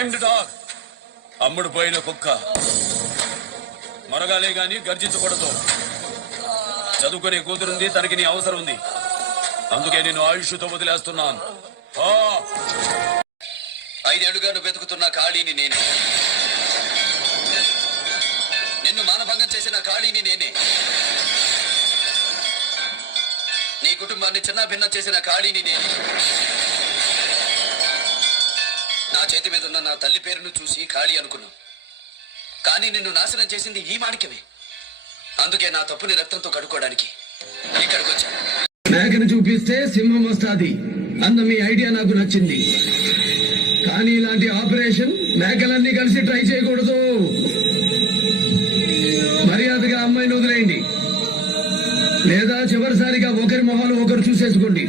Timed dog, అమ్ముడు పోయిన కుక్క. మరగాలే గాని గర్జించకూడదు. చదువుకునే కూతురుంది, తనకి నీ అవసరం ఉంది. అందుకే నేను ఆయుష్తో వదిలేస్తున్నాను. 5 ఏళ్లుగా నువ్వు వెతుకుతున్న ఖాళీని నేనే. నిన్ను మానభంగం చేసిన ఖాళీని నేనే. నీ కుటుంబాన్ని చిన్న భిన్నం చేసిన ఖాళీని నేనే. నా చేతి మీద ఉన్న నా తల్లి పేరును చూసి ఖాళీ అనుకున్నావు. కానీ నిన్ను నాశనం చేసింది ఈ మాణిక్యమే. అందుకే నా తప్పుని రక్తంతో కడుక్కోవడానికి ఇక్కడికి వచ్చాను. మేకను చూపిస్తే సింహం వస్తాది అన్న మీ ఐడియా నాకు నచ్చింది. కానీ ఇలాంటి ఆపరేషన్ మేకలన్నీ కలిసి ట్రై చేయకూడదు. మర్యాదగా అమ్మాయిని వదిలేయండి, లేదా చివరిసారిగా ఒకరి మొహాలు ఒకరు చూసేసుకోండి.